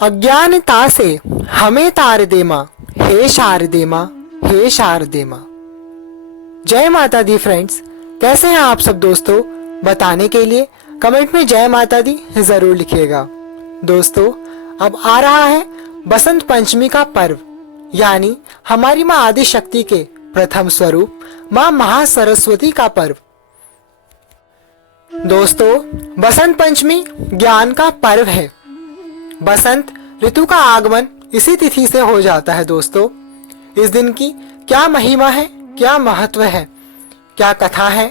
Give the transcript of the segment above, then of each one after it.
अज्ञानता से हमें तार दे माँ, हे शारदे माँ, हे शारदे माँ। जय माता दी फ्रेंड्स, कैसे हैं आप सब दोस्तों? बताने के लिए कमेंट में जय माता दी जरूर लिखिएगा। दोस्तों, अब आ रहा है बसंत पंचमी का पर्व, यानी हमारी माँ आदि शक्ति के प्रथम स्वरूप माँ महासरस्वती का पर्व। दोस्तों, बसंत पंचमी ज्ञान का पर्व है। बसंत ऋतु का आगमन इसी तिथि से हो जाता है। दोस्तों, इस दिन की क्या महिमा है, क्या महत्व है, क्या कथा है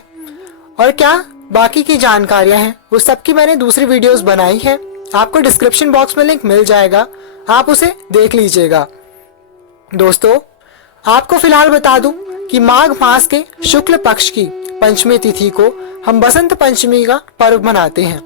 और क्या बाकी की जानकारियां हैं, उस सब की मैंने दूसरी वीडियोस बनाई है। आपको डिस्क्रिप्शन बॉक्स में लिंक मिल जाएगा, आप उसे देख लीजिएगा। दोस्तों, आपको फिलहाल बता दूं कि माघ मास के शुक्ल पक्ष की पंचमी तिथि को हम बसंत पंचमी का पर्व मनाते हैं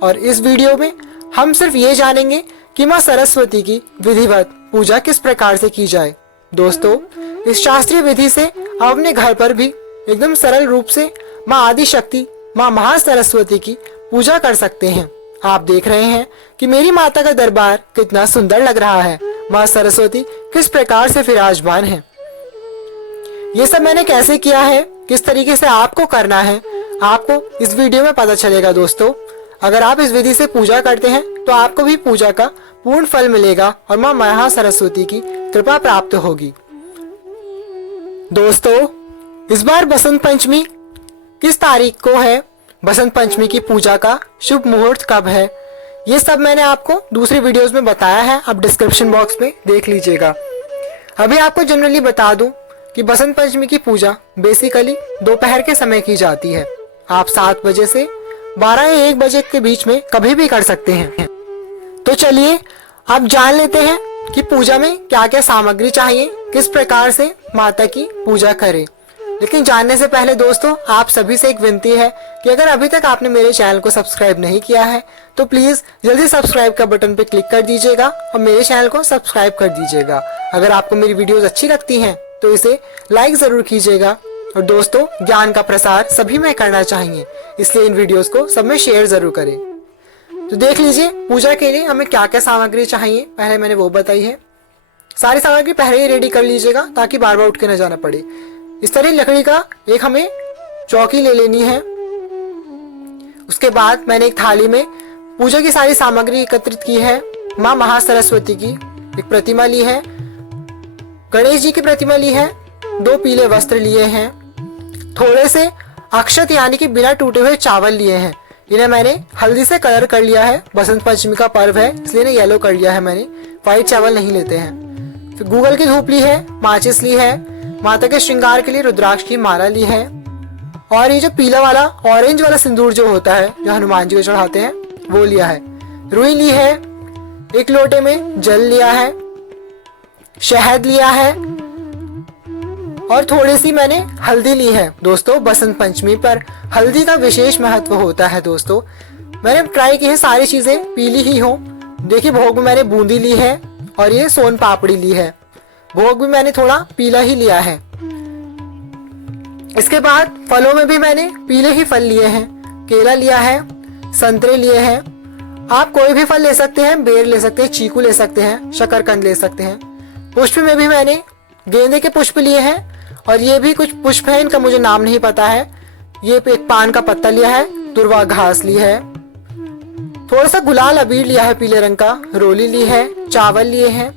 और इस वीडियो में हम सिर्फ ये जानेंगे कि माँ सरस्वती की विधिवत पूजा किस प्रकार से की जाए। दोस्तों, इस शास्त्रीय विधि से आप अपने घर पर भी एकदम सरल रूप से माँ आदि शक्ति माँ महासरस्वती की पूजा कर सकते हैं। आप देख रहे हैं कि मेरी माता का दरबार कितना सुंदर लग रहा है। माँ सरस्वती किस प्रकार से विराजमान है, ये सब मैंने कैसे किया है, किस तरीके से आपको करना है, आपको इस वीडियो में पता चलेगा। दोस्तों, अगर आप इस विधि से पूजा करते हैं तो आपको भी पूजा का पूर्ण फल मिलेगा और माँ महासरस्वती की कृपा प्राप्त होगी। दोस्तों, इस बार बसंत पंचमी किस तारीख को है, बसंत पंचमी की पूजा का शुभ मुहूर्त कब है, ये सब मैंने आपको दूसरी वीडियोस में बताया है। आप डिस्क्रिप्शन बॉक्स में देख लीजिएगा। अभी आपको जनरली बता दूं कि बसंत पंचमी की पूजा बेसिकली दोपहर के समय की जाती है। आप 7 बजे से 12 या 1 बजे के बीच में कभी भी कर सकते हैं। तो चलिए आप जान लेते हैं कि पूजा में क्या क्या सामग्री चाहिए, किस प्रकार से माता की पूजा करें। लेकिन जानने से पहले दोस्तों, आप सभी से एक विनती है कि अगर अभी तक आपने मेरे चैनल को सब्सक्राइब नहीं किया है तो प्लीज जल्दी सब्सक्राइब का बटन पे क्लिक कर दीजिएगा और मेरे चैनल को सब्सक्राइब कर दीजिएगा। अगर आपको मेरी वीडियोस अच्छी लगती हैं तो इसे लाइक जरूर कीजिएगा। और दोस्तों, ज्ञान का प्रसार सभी में करना चाहिए, इसलिए इन वीडियोस को सब में शेयर जरूर करें। तो देख लीजिए पूजा के लिए हमें क्या क्या सामग्री चाहिए, पहले मैंने वो बताई है। सारी सामग्री पहले ही रेडी कर लीजिएगा ताकि बार बार उठ के न जाना पड़े। इस तरह लकड़ी का एक हमें चौकी ले लेनी है। उसके बाद मैंने एक थाली में पूजा की सारी सामग्री एकत्रित की है। माँ महासरस्वती की एक प्रतिमा ली है, गणेश जी की प्रतिमा ली है, 2 पीले वस्त्र लिए हैं, थोड़े से अक्षत यानी कि बिना टूटे हुए चावल लिए हैं। इन्हें मैंने हल्दी से कलर कर लिया है, बसंत पंचमी का पर्व है इसलिए इन्हें येलो कर लिया है मैंने, व्हाइट चावल नहीं लेते हैं। फिर गूगल की धूप ली है, माचिस ली है, माता के श्रृंगार के लिए रुद्राक्ष की माला ली है और ये जो पीला वाला ऑरेंज वाला सिंदूर जो होता है जो हनुमान जी को चढ़ाते हैं वो लिया है। रुई ली है, 1 लोटे में जल लिया है, शहद लिया है और थोड़ी सी मैंने हल्दी ली है। दोस्तों, बसंत पंचमी पर हल्दी का विशेष महत्व होता है। दोस्तों, मैंने ट्राई की है सारी चीजें पीली ही हो। देखिए, भोग में मैंने बूंदी ली है और ये सोन पापड़ी ली है। भोग भी मैंने थोड़ा पीला ही लिया है। इसके बाद फलों में भी मैंने पीले ही फल लिए हैं। केला लिया है, संतरे लिए हैं, आप कोई भी फल ले सकते हैं, बेर ले सकते हैं, चीकू ले सकते हैं, शकरकंद ले सकते हैं। पुष्प में भी मैंने गेंदे के पुष्प लिए हैं और ये भी कुछ पुष्प है, इनका मुझे नाम नहीं पता है। ये एक पान का पत्ता लिया है, दुर्वा घास ली है, थोड़ा सा गुलाल अबीर लिया है पीले रंग का, रोली ली है, चावल लिए हैं,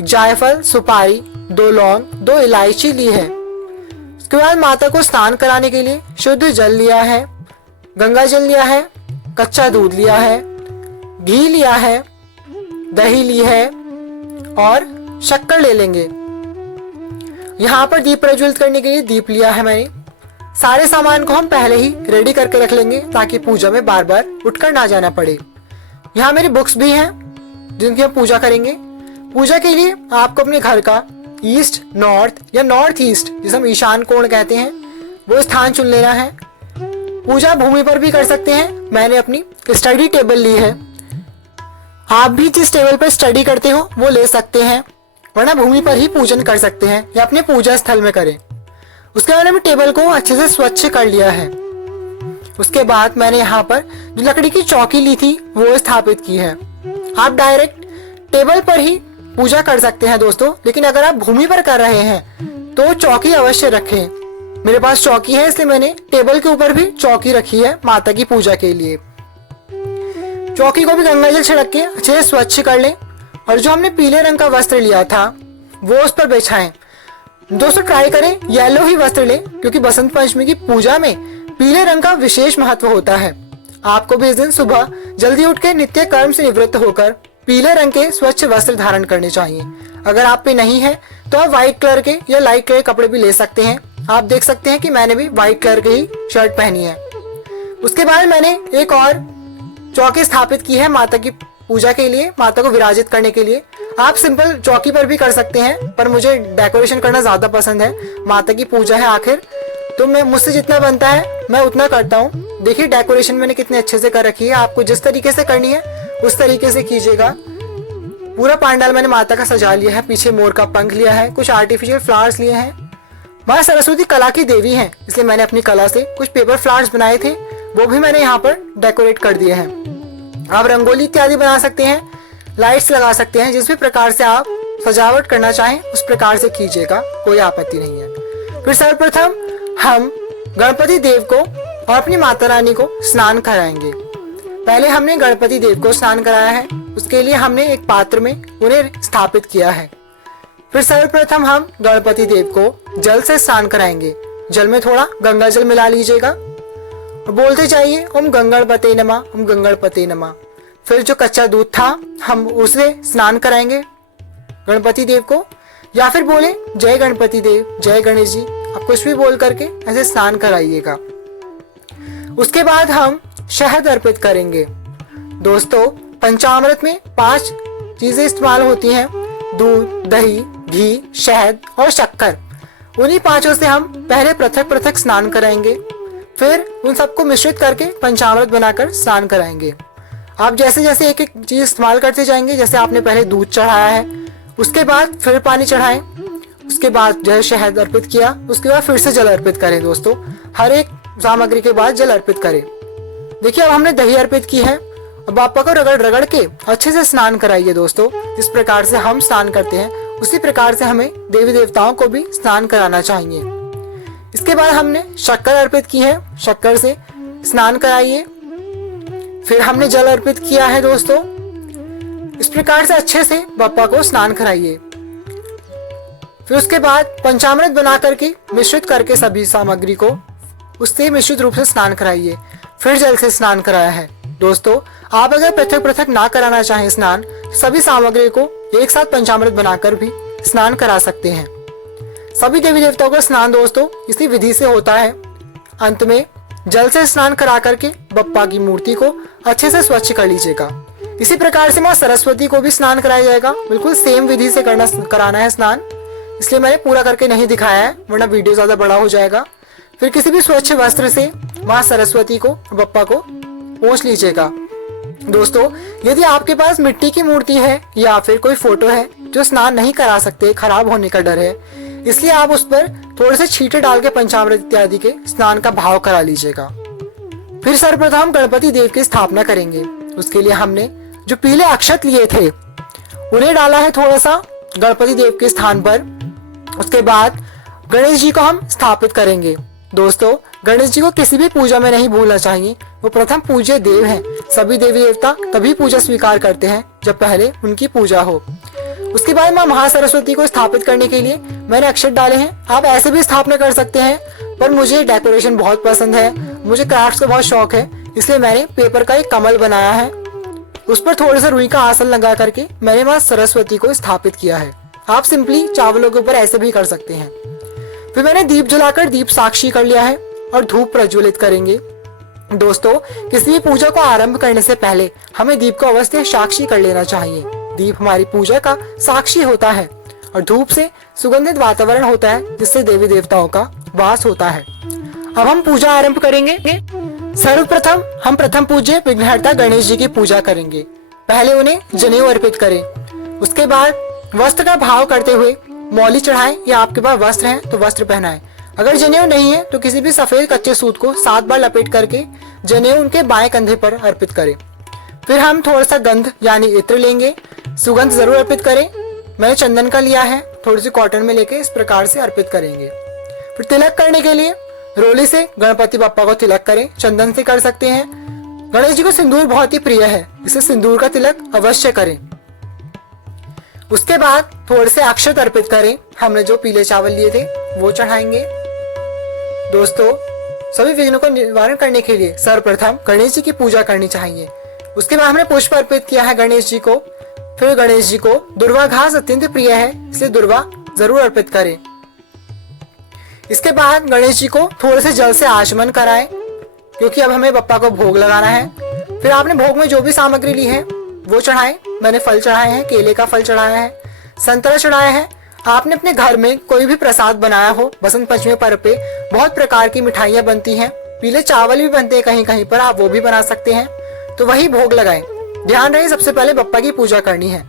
जायफल, सुपारी, 2 लौंग, 2 इलायची ली है। उसके बाद माता को स्नान कराने के लिए शुद्ध जल लिया है, गंगा जल लिया है, कच्चा दूध लिया है, घी लिया है, दही ली है और शक्कर ले लेंगे। यहाँ पर दीप प्रज्वलित करने के लिए दीप लिया है मैंने। सारे सामान को हम पहले ही रेडी करके रख लेंगे ताकि पूजा में बार बार उठकर ना जाना पड़े। यहाँ मेरी बुक्स भी हैं जिनकी हम पूजा करेंगे। पूजा के लिए आपको अपने घर का ईस्ट, नॉर्थ या नॉर्थ ईस्ट, जिसे हम ईशान कोण कहते हैं, वो स्थान चुन लेना है। पूजा भूमि पर भी कर सकते हैं, मैंने अपनी स्टडी टेबल ली है। आप भी जिस टेबल पर स्टडी करते हो वो ले सकते हैं, वरना भूमि पर ही पूजन कर सकते हैं या अपने पूजा स्थल में करें। उसके बाद मैंने टेबल को अच्छे से स्वच्छ कर लिया है। उसके बाद मैंने यहाँ पर जो लकड़ी की चौकी ली थी वो स्थापित की है। आप डायरेक्ट टेबल पर ही पूजा कर सकते हैं दोस्तों, लेकिन अगर आप भूमि पर कर रहे हैं तो चौकी अवश्य रखें। मेरे पास चौकी है इसलिए मैंने टेबल के ऊपर भी चौकी रखी है माता की पूजा के लिए। चौकी को भी गंगा जल छिड़क के अच्छे से स्वच्छ कर लें और जो हमने पीले रंग का वस्त्र लिया था वो उस पर बिछाएं। दोस्तों ट्राई करें येलो ही वस्त्र लें, क्योंकि बसंत पंचमी की पूजा में पीले रंग का विशेष महत्व होता है। आपको भी इस दिन सुबह जल्दी उठ के नित्य कर्म से निवृत्त होकर पीले रंग के स्वच्छ वस्त्र धारण करने चाहिए। अगर आप पे नहीं है तो आप व्हाइट कलर के या लाइट कलर कपड़े भी ले सकते हैं। आप देख सकते हैं कि मैंने भी व्हाइट कलर की ही शर्ट पहनी है। उसके बाद मैंने एक और चौकी स्थापित की है माता की पूजा के लिए, माता को विराजित करने के लिए। आप सिंपल चौकी पर भी कर सकते हैं, पर मुझे डेकोरेशन करना ज्यादा पसंद है। माता की पूजा है आखिर, तो मैं मुझसे जितना बनता है मैं उतना करता हूँ। देखिए डेकोरेशन मैंने कितने अच्छे से कर रखी है। आपको जिस तरीके से करनी है उस तरीके से कीजिएगा। पूरा पंडाल मैंने माता का सजा लिया है, पीछे मोर का पंख लिया है, कुछ आर्टिफिशियल फ्लावर्स लिए हैं। माँ सरस्वती कला की देवी हैं, इसलिए मैंने अपनी कला से कुछ पेपर फ्लावर्स बनाए थे, वो भी मैंने यहाँ पर डेकोरेट कर दिए हैं। आप रंगोली इत्यादि बना सकते हैं, लाइट्स लगा सकते हैं, जिस भी प्रकार से आप सजावट करना चाहें उस प्रकार से कीजिएगा, कोई आपत्ति नहीं है। फिर सर्वप्रथम हम गणपति देव को और अपनी माता रानी को स्नान कराएंगे। पहले हमने गणपति देव को स्नान कराया है, उसके लिए हमने एक पात्र में उन्हें स्थापित किया है। फिर सर्वप्रथम हम गणपति देव को जल से स्नान कराएंगे। जल में थोड़ा गंगा जल मिला लीजिएगा और बोलते जाइए ओम गंगणपते नमः, ओम गंगणपते नमः। फिर जो कच्चा दूध था हम उसे स्नान कराएंगे गणपति देव को, या फिर बोले जय गणपति देव, जय गणेश जी, आप कुछ भी बोल करके ऐसे स्नान कराइएगा। उसके बाद हम शहद अर्पित करेंगे। दोस्तों पंचामृत में 5 चीजें इस्तेमाल होती हैं, दूध, दही, घी, शहद और शक्कर। उन्हीं 5 से हम पहले पृथक पृथक स्नान कराएंगे, फिर उन सबको मिश्रित करके पंचामृत बनाकर स्नान कराएंगे। आप जैसे जैसे एक एक चीज इस्तेमाल करते जाएंगे, जैसे आपने पहले दूध चढ़ाया है, उसके बाद फिर पानी चढ़ाएं, उसके बाद जो शहद अर्पित किया, उसके बाद फिर से जल अर्पित करें। दोस्तों हर एक सामग्री के बाद जल अर्पित करें। देखिए अब हमने दही अर्पित की है, अब बापा को रगड़ रगड़ के अच्छे से स्नान कराइए। दोस्तों जिस प्रकार से हम स्नान करते हैं उसी प्रकार से हमें देवी देवताओं को भी स्नान कराना चाहिए। इसके बाद हमने शक्कर अर्पित की है, शक्कर से स्नान कराइए। फिर हमने जल अर्पित किया है। दोस्तों इस प्रकार से अच्छे से बापा को स्नान कराइए। फिर उसके बाद पंचामृत बना करके मिश्रित करके सभी सामग्री को उससे मिश्रित रूप से स्नान कराइए। फिर जल से स्नान कराया है। दोस्तों आप अगर पृथक पृथक ना कराना चाहें स्नान, सभी सामग्री को एक साथ पंचामृत बनाकर भी स्नान करा सकते हैं। सभी देवी देवताओं का स्नान दोस्तों इसी विधि से होता है। अंत में जल से स्नान करा करके बप्पा की मूर्ति को अच्छे से स्वच्छ कर लीजिएगा। इसी प्रकार से माँ सरस्वती को भी स्नान कराया जाएगा। बिल्कुल सेम विधि से कराना है स्नान, इसलिए मैंने पूरा करके नहीं दिखाया है, वरना वीडियो ज्यादा बड़ा हो जाएगा। फिर किसी भी स्वच्छ वस्त्र से माँ सरस्वती को, बप्पा को पोंछ लीजिएगा। दोस्तों यदि आपके पास मिट्टी की मूर्ति है या फिर कोई फोटो है जो स्नान नहीं करा सकते, खराब होने का डर है, इसलिए आप उस पर थोड़े से छींटे डाल के पंचामृत इत्यादि के स्नान का भाव करा लीजिएगा। फिर सर्वप्रथम गणपति देव की स्थापना करेंगे। उसके लिए हमने जो पीले अक्षत लिए थे उन्हें डाला है थोड़ा सा गणपति देव के स्थान पर। उसके बाद गणेश जी को हम स्थापित करेंगे। दोस्तों गणेश जी को किसी भी पूजा में नहीं भूलना चाहिए, वो प्रथम पूज्य देव हैं। सभी देवी देवता तभी पूजा स्वीकार करते हैं जब पहले उनकी पूजा हो। उसके बाद माँ महासरस्वती को स्थापित करने के लिए मैंने अक्षत डाले हैं। आप ऐसे भी स्थापना कर सकते हैं, पर मुझे डेकोरेशन बहुत पसंद है, मुझे क्राफ्ट का बहुत शौक है, इसलिए मैंने पेपर का एक कमल बनाया है, उस पर थोड़े से रुई का आसन लगा करके मैंने माँ सरस्वती को स्थापित किया है। आप सिंपली चावलों के ऊपर ऐसे भी कर सकते हैं। फिर मैंने दीप जलाकर दीप साक्षी कर लिया है और धूप प्रज्वलित करेंगे। दोस्तों किसी भी पूजा को आरंभ करने से पहले हमें दीप को अवश्य साक्षी कर लेना चाहिए। दीप हमारी पूजा का साक्षी होता है और धूप से सुगंधित वातावरण होता है, जिससे देवी देवताओं का वास होता है। अब हम पूजा आरंभ करेंगे। सर्वप्रथम हम प्रथम पूज्य विघ्नहर्ता गणेश जी की पूजा करेंगे। पहले उन्हें जनेऊ अर्पित करें, उसके बाद वस्त्र का भाव करते हुए मौली चढ़ाएं, या आपके पास वस्त्र है तो वस्त्र पहनाएं। अगर जनेऊ नहीं है तो किसी भी सफेद कच्चे सूत को 7 बार लपेट करके जनेऊ उनके बाएं कंधे पर अर्पित करें। फिर हम थोड़ा सा गंध यानी इत्र लेंगे, सुगंध जरूर अर्पित करें। मैंने चंदन का लिया है, थोड़ी सी कॉटन में लेके इस प्रकार से अर्पित करेंगे। फिर तिलक करने के लिए रोली से गणपति बप्पा को तिलक करें, चंदन से कर सकते हैं। गणेश जी को सिंदूर बहुत ही प्रिय है, इसे सिंदूर का तिलक अवश्य करें। उसके बाद थोड़े से अक्षत अर्पित करें, हमने जो पीले चावल लिए थे वो चढ़ाएंगे। दोस्तों, सभी विघ्नों को निवारण करने के लिए सर्वप्रथम गणेश जी की पूजा करनी चाहिए। उसके बाद हमने पुष्प अर्पित किया है गणेश जी को। फिर गणेश जी को दुर्वा घास अत्यंत प्रिय है, इसलिए दुर्वा जरूर अर्पित करें। इसके बाद गणेश जी को थोड़े से जल से आचमन कराएं, क्योंकि अब हमें बप्पा को भोग लगाना है। फिर आपने भोग में जो भी सामग्री ली है वो चढ़ाएं। मैंने फल चढ़ाए हैं, केले का फल चढ़ाया है, संतरा चढ़ाया है। आपने अपने घर में कोई भी प्रसाद बनाया हो, बसंत पंचमी पर्व पे बहुत प्रकार की मिठाइयाँ बनती हैं, पीले चावल भी बनते हैं कहीं कहीं पर, आप वो भी बना सकते हैं, तो वही भोग लगाएं। ध्यान रहे सबसे पहले बप्पा की पूजा करनी है।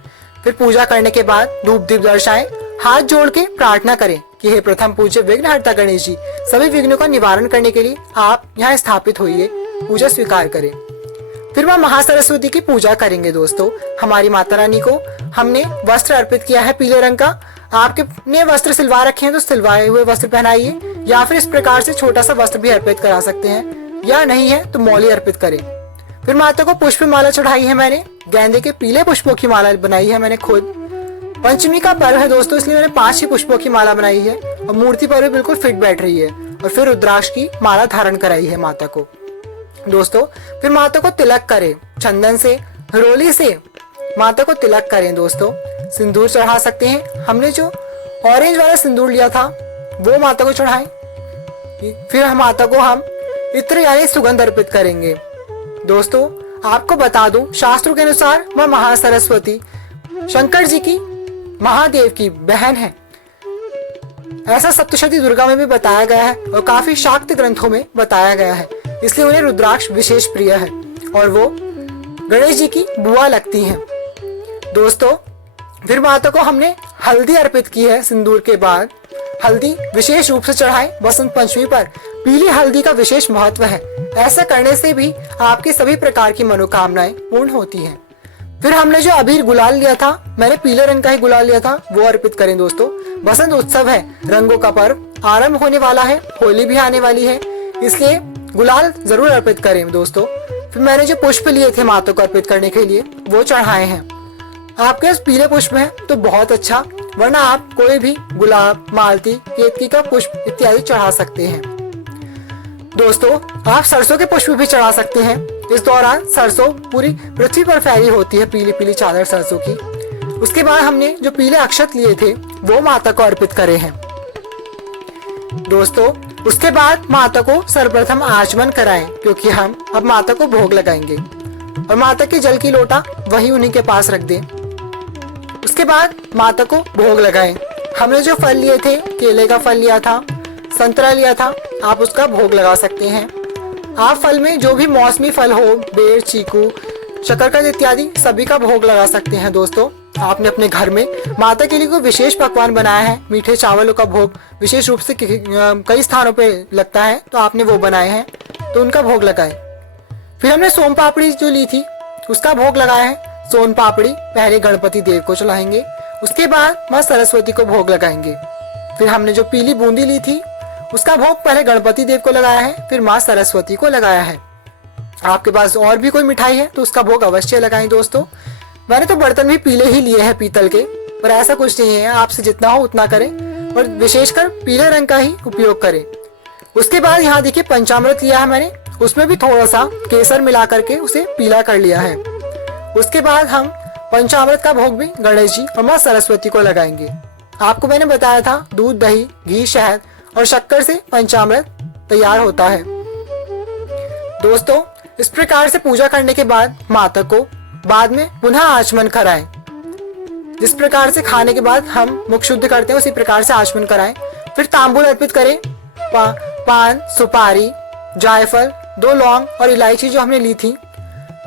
फिर पूजा करने के बाद धूप दीप दर्शाएं, हाथ जोड़ के प्रार्थना करें कि हे प्रथम पूज्य विघ्नहर्ता गणेश जी, सभी विघ्नों का निवारण करने के लिए आप यहाँ स्थापित होइए, पूजा स्वीकार करें। फिर वह महासरस्वती की पूजा करेंगे। दोस्तों, हमारी माता रानी को हमने वस्त्र अर्पित किया है पीले रंग का। आपके वस्त्र सिलवा रखे हैं तो सिलवाए हुए वस्त्र पहनाइए, या फिर इस प्रकार से छोटा सा वस्त्र भी अर्पित करा सकते हैं, या नहीं है तो मौली अर्पित करें। फिर माता को पुष्प माला चढ़ाई है मैंने, गेंदे के पीले पुष्पों की माला बनाई है मैंने खुद। पंचमी का पर्व है दोस्तों, इसलिए मैंने 5 ही पुष्पों की माला बनाई है और मूर्ति पर भी बिल्कुल फिट बैठ रही है। और फिर रुद्राक्ष की माला धारण कराई है माता को। दोस्तों, फिर माता को तिलक करें, चंदन से, रोली से माता को तिलक करें। दोस्तों, सिंदूर चढ़ा सकते हैं, हमने जो ऑरेंज वाला सिंदूर लिया था वो माता को चढ़ाएं। फिर हम माता को हम इत्र यानी सुगंध अर्पित करेंगे। दोस्तों, आपको बता दूं, शास्त्रों के अनुसार वह महासरस्वती शंकर जी की, महादेव की बहन है। ऐसा सप्तशती दुर्गा में भी बताया गया है और काफी शाक्त ग्रंथों में बताया गया है, इसलिए उन्हें रुद्राक्ष विशेष प्रिय है और वो गणेश जी की बुआ लगती हैं। दोस्तों, फिर माता को हमने हल्दी अर्पित की है। सिंदूर के बाद हल्दी विशेष रूप से चढ़ाएं। बसंत पंचमी पर पीली हल्दी का विशेष महत्व है, ऐसा करने से भी आपकी सभी प्रकार की मनोकामनाएं पूर्ण होती हैं। फिर हमने जो अबीर गुलाल लिया था, मैंने पीले रंग का ही गुलाल लिया था, वो अर्पित करें। दोस्तों, बसंत उत्सव है, रंगों का पर्व आरंभ होने वाला है, होली भी आने वाली है, इसलिए गुलाल जरूर अर्पित करें। दोस्तों, फिर मैंने जो पुष्प लिए थे माता को अर्पित करने के लिए वो चढ़ाए हैं। आपके पास पीले पुष्प है तो बहुत अच्छा, वरना आप कोई भी गुलाब, मालती, केतकी का पुष्प इत्यादि चढ़ा सकते हैं। दोस्तों, आप सरसों के पुष्प भी चढ़ा सकते हैं। इस दौरान सरसों पूरी पृथ्वी पर फैली होती है, पीली पीली चादर सरसों की। उसके बाद हमने जो पीले अक्षत लिए थे वो माता को अर्पित करे हैं। दोस्तों, उसके बाद माता को सर्वप्रथम आचमन कराएं, क्योंकि हम अब माता को भोग लगाएंगे और माता की जल की लोटा वही उन्हीं के पास रख दें। उसके बाद माता को भोग लगाएं। हमने जो फल लिए थे, केले का फल लिया था, संतरा लिया था, आप उसका भोग लगा सकते हैं। आप फल में जो भी मौसमी फल हो, बेर, चीकू, शकरकंद इत्यादि सभी का भोग लगा सकते हैं। दोस्तों, आपने अपने घर में माता के लिए कोई विशेष पकवान बनाया है, मीठे चावलों का भोग विशेष रूप से कई स्थानों पे लगता है, तो आपने वो बनाए हैं तो उनका भोग लगाए। फिर हमने सोम पापड़ी जो ली थी उसका भोग लगाया है। सोन पापड़ी पहले गणपति देव को चढ़ाएंगे, उसके बाद माँ सरस्वती को भोग लगाएंगे। फिर हमने जो पीली बूंदी ली थी उसका भोग पहले गणपति देव को लगाया है, फिर माँ सरस्वती को लगाया है। आपके पास और भी कोई मिठाई है तो उसका भोग अवश्य लगाएं। दोस्तों, मैंने तो बर्तन भी पीले ही लिए हैं पीतल के, पर ऐसा कुछ नहीं है, आपसे जितना हो उतना करें और विशेषकर पीले रंग का ही उपयोग करें। उसके बाद यहाँ देखिए पंचामृत लिया है मैंने, उसमें भी थोड़ा सा केसर मिला करके उसे पीला कर लिया है। उसके बाद हम पंचामृत का भोग भी गणेश जी और माँ सरस्वती को लगाएंगे। आपको मैंने बताया था दूध, दही, घी, शहद और शक्कर से पंचामृत तैयार होता है। दोस्तों, इस प्रकार से पूजा करने के बाद माता को बाद में पुनः आचमन कराएं। जिस प्रकार से खाने के बाद हम मुख शुद्ध करते हैं उसी प्रकार से आचमन कराएं। फिर तांबूल अर्पित करें। पान, सुपारी, जायफल, 2 लौंग और इलायची जो हमने ली थी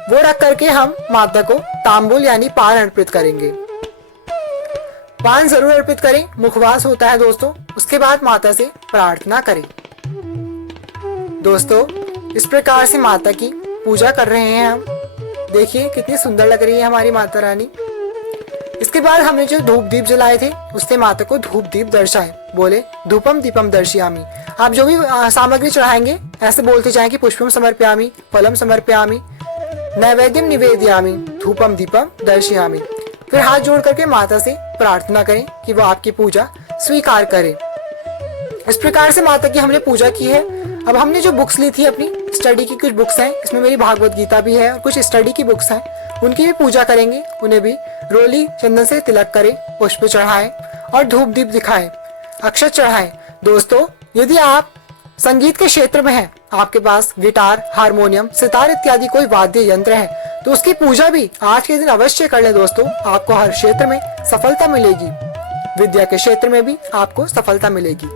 वो रख करके हम माता को तांबूल यानी पान अर्पित करेंगे। पान जरूर अर्पित करें, मुखवास होता है दोस्तों। उसके बाद माता से प्रार्थना करें। दोस्तों, इस प्रकार से माता की पूजा कर रहे हैं हम। देखिए कितनी सुंदर लग रही है हमारी माता रानी। इसके बाद हमने जो धूप दीप जलाए थे उससे माता को धूप दीप दर्शाए। बोले धूपम दीपम दर्शयामि। आप जो भी सामग्री चढ़ाएंगे ऐसे बोलते जाएं कि पुष्पम समर्पयामि, फलम समर्पयामि, नैवेद्यम निवेदयामि, धूपम दीपम दर्शयामि। फिर हाथ जोड़ करके माता से प्रार्थना करें कि वो आपकी पूजा स्वीकार करे। इस प्रकार से माता की हमने पूजा की है। अब हमने जो बुक्स ली थी अपनी स्टडी की, कुछ बुक्स हैं, इसमें मेरी भागवत गीता भी है और कुछ स्टडी की बुक्स हैं, उनकी भी पूजा करेंगे। उन्हें भी रोली चंदन से तिलक करें, पुष्प चढ़ाएं और धूप दीप दिखाएं, अक्षत चढ़ाएं। दोस्तों, यदि आप संगीत के क्षेत्र में हैं, आपके पास गिटार, हारमोनियम, सितार इत्यादि कोई वाद्य यंत्र है, तो उसकी पूजा भी आज के दिन अवश्य कर ले दोस्तों। आपको हर क्षेत्र में सफलता मिलेगी। विद्या के क्षेत्र में भी आपको सफलता मिलेगी।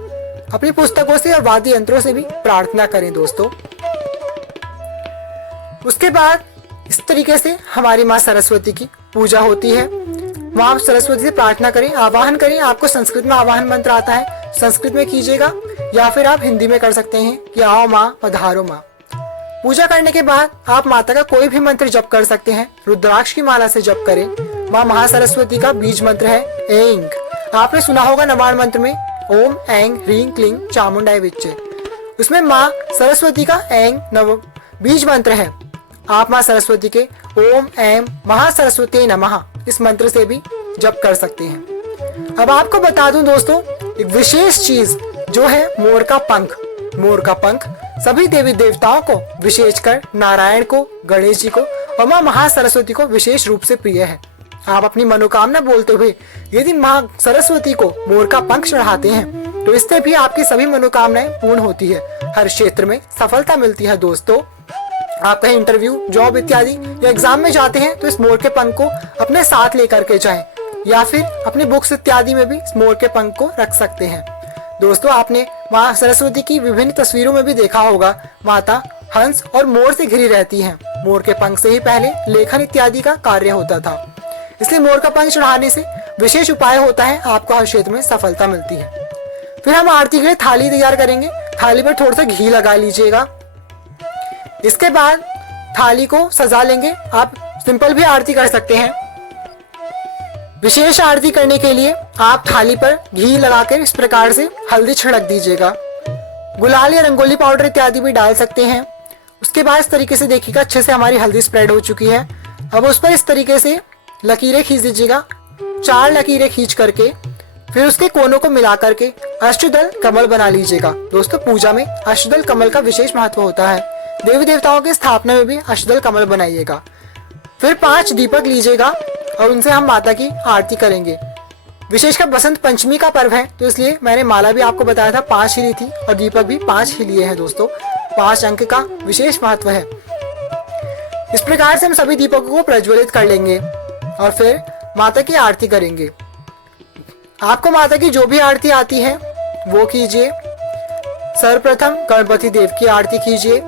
अपनी पुस्तकों से और वाद्य यंत्रों से भी प्रार्थना करें दोस्तों। उसके बाद इस तरीके से हमारी माँ सरस्वती की पूजा होती है। वहां सरस्वती से प्रार्थना करें, आवाहन करें। आपको संस्कृत में आवाहन मंत्र आता है, संस्कृत में कीजिएगा या फिर आप हिंदी में कर सकते हैं कि आओ माँ, पधारो माँ। पूजा करने के बाद आप माता का कोई भी मंत्र जप कर सकते हैं। रुद्राक्ष की माला से जप करें। माँ महासरस्वती का बीज मंत्र है ऐंग। आपने सुना होगा नवाण मंत्र में ओम ऐंग ह्रीं क्लीं चामुंडाय विच्चे। उसमें माँ सरस्वती का ऐंग नव बीज मंत्र है। आप माँ सरस्वती के ओम ऐं महासरस्वती नमः इस मंत्र से भी जप कर सकते हैं। अब आपको बता दूं दोस्तों, एक विशेष चीज जो है मोर का पंख। मोर का पंख सभी देवी देवताओं को, विशेषकर नारायण को, गणेश जी को और माँ महासरस्वती को विशेष रूप से प्रिय है। आप अपनी मनोकामना बोलते हुए यदि माँ सरस्वती को मोर का पंख चढ़ाते हैं तो इससे भी आपकी सभी मनोकामनाएं पूर्ण होती है। हर क्षेत्र में सफलता मिलती है दोस्तों। आप कहीं इंटरव्यू, जॉब इत्यादि या एग्जाम में जाते हैं तो इस मोर के पंख को अपने साथ लेकर के जाएं या फिर अपने बुक्स इत्यादि में भी इस मोर के पंख को रख सकते हैं। दोस्तों, आपने माँ सरस्वती की विभिन्न तस्वीरों में भी देखा होगा, माता हंस और मोर से घिरी रहती हैं। मोर के पंख से ही पहले लेखन इत्यादि का कार्य होता था, इसलिए मोर का पंख चढ़ाने से विशेष उपाय होता है, आपको हर क्षेत्र में सफलता मिलती है। फिर हम आरती के लिए थाली तैयार करेंगे। थाली पर थोड़ा सा घी लगा लीजिएगा। इसके बाद थाली को सजा लेंगे। आप सिंपल भी आरती कर सकते हैं। विशेष आरती करने के लिए आप थाली पर घी लगाकर इस प्रकार से हल्दी छिड़क दीजिएगा। गुलाल या रंगोली पाउडर इत्यादि भी डाल सकते हैं। उसके बाद इस तरीके से देखिएगा अच्छे से हमारी हल्दी स्प्रेड हो चुकी है। अब उस पर इस तरीके से लकीरें खींच दीजिएगा। 4 लकीरें खींच करके फिर उसके कोनों को मिला करके अष्टदल कमल बना लीजिएगा। दोस्तों, पूजा में अष्टदल कमल का विशेष महत्व होता है। देवी देवताओं की स्थापना में भी अष्टदल कमल बनाइएगा। फिर 5 दीपक लीजिएगा और उनसे हम माता की आरती करेंगे। विशेषकर बसंत पंचमी का पर्व है तो इसलिए मैंने माला भी आपको बताया था 5 ही ली थी और दीपक भी 5 ही लिए हैं दोस्तों। 5 अंक का विशेष महत्व है। इस प्रकार से हम सभी दीपकों को प्रज्वलित कर लेंगे और फिर माता की आरती करेंगे। आपको माता की जो भी आरती आती है वो कीजिए। सर्वप्रथम गणपति देव की आरती कीजिए,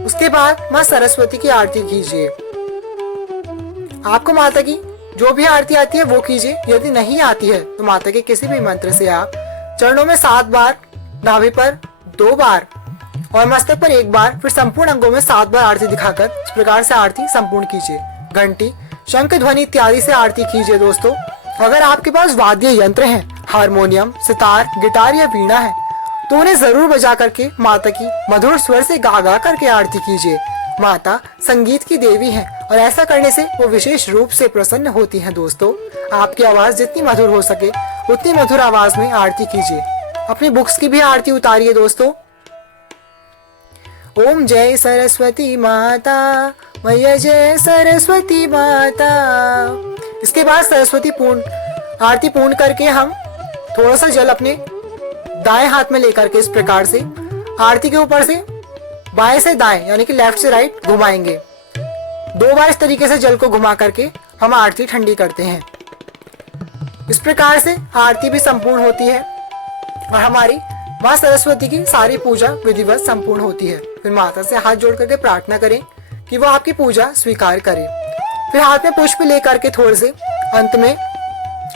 उसके बाद माँ सरस्वती की आरती कीजिए। आपको माता की जो भी आरती आती है वो कीजिए। यदि नहीं आती है तो माता के किसी भी मंत्र से आप चरणों में 7 बार, नाभि पर 2 बार और मस्तक पर 1 बार, फिर संपूर्ण अंगों में 7 बार आरती दिखाकर इस प्रकार से आरती संपूर्ण कीजिए। घंटी, शंख ध्वनि इत्यादि से आरती कीजिए। दोस्तों, अगर आपके पास वाद्य यंत्र हैं, हारमोनियम, सितार, गिटार या वीणा है तो उन्हें जरूर बजा करके माता की मधुर स्वर से गा गा करके आरती कीजिए। माता संगीत की देवी है और ऐसा करने से वो विशेष रूप से प्रसन्न होती हैं। दोस्तों, आपकी आवाज जितनी मधुर हो सके उतनी मधुर आवाज में आरती कीजिए। अपनी बुक्स की भी आरती उतारिए दोस्तों। ओम जय सरस्वती माता, मैया जय सरस्वती माता। इसके बाद सरस्वती आरती पूर्ण करके हम थोड़ा सा जल अपने दाएं हाथ में लेकर के इस प्रकार से आरती के ऊपर से बाएं से दाएं यानी कि लेफ्ट से राइट घुमाएंगे। 2 बार इस तरीके से जल को घुमा करके हम आरती ठंडी करते हैं। इस प्रकार से आरती भी संपूर्ण होती है और हमारी माँ सरस्वती की सारी पूजा विधिवत संपूर्ण होती है। फिर माता से हाथ जोड़ करके प्रार्थना करें कि वो आपकी पूजा स्वीकार करे। फिर हाथ में पुष्प लेकर के थोड़े से अंत में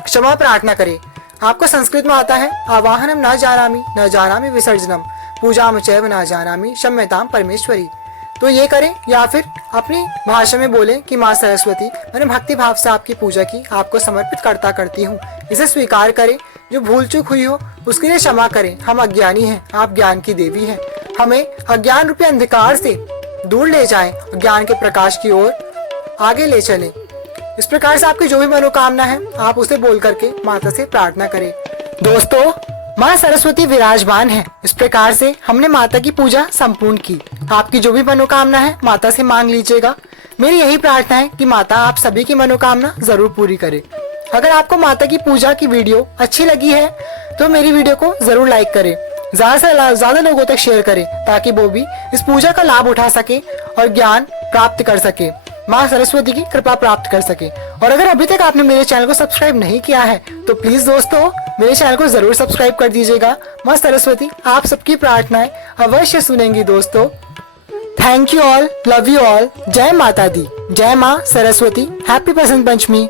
क्षमा प्रार्थना करें। आपको संस्कृत में आता है आवाहनम न जानामि विसर्जनम, पूजाम चैव न जानामि क्षम्यताम परमेश्वरी। तो ये करें, या फिर अपनी भाषा में बोलें कि माँ सरस्वती, मैंने भक्ति भाव से आपकी पूजा की, आपको समर्पित करती हूँ। इसे स्वीकार करें। जो भूल चूक हुई हो उसके लिए क्षमा करें। हम अज्ञानी हैं, आप ज्ञान की देवी हैं। हमें अज्ञान रूपी अंधकार से दूर ले जाएं, ज्ञान के प्रकाश की ओर आगे ले चलें। इस प्रकार से आपकी जो भी मनोकामना है आप उसे बोल करके माता से प्रार्थना करें। दोस्तों, माँ सरस्वती विराजमान है। इस प्रकार से हमने माता की पूजा संपूर्ण की। आपकी जो भी मनोकामना है माता से मांग लीजिएगा। मेरी यही प्रार्थना है कि माता आप सभी की मनोकामना जरूर पूरी करे। अगर आपको माता की पूजा की वीडियो अच्छी लगी है तो मेरी वीडियो को जरूर लाइक करें, ज्यादा से ज्यादा लोगों तक शेयर करें, ताकि वो भी इस पूजा का लाभ उठा सके और ज्ञान प्राप्त कर सके, माँ सरस्वती की कृपा प्राप्त कर सके। और अगर अभी तक आपने मेरे चैनल को सब्सक्राइब नहीं किया है तो प्लीज दोस्तों मेरे चैनल को जरूर सब्सक्राइब कर दीजिएगा। माँ सरस्वती आप सबकी प्रार्थनाएं अवश्य सुनेंगी दोस्तों। Thank you all, love you all. जय माता दी, जय माँ सरस्वती। हैप्पी बसंत पंचमी।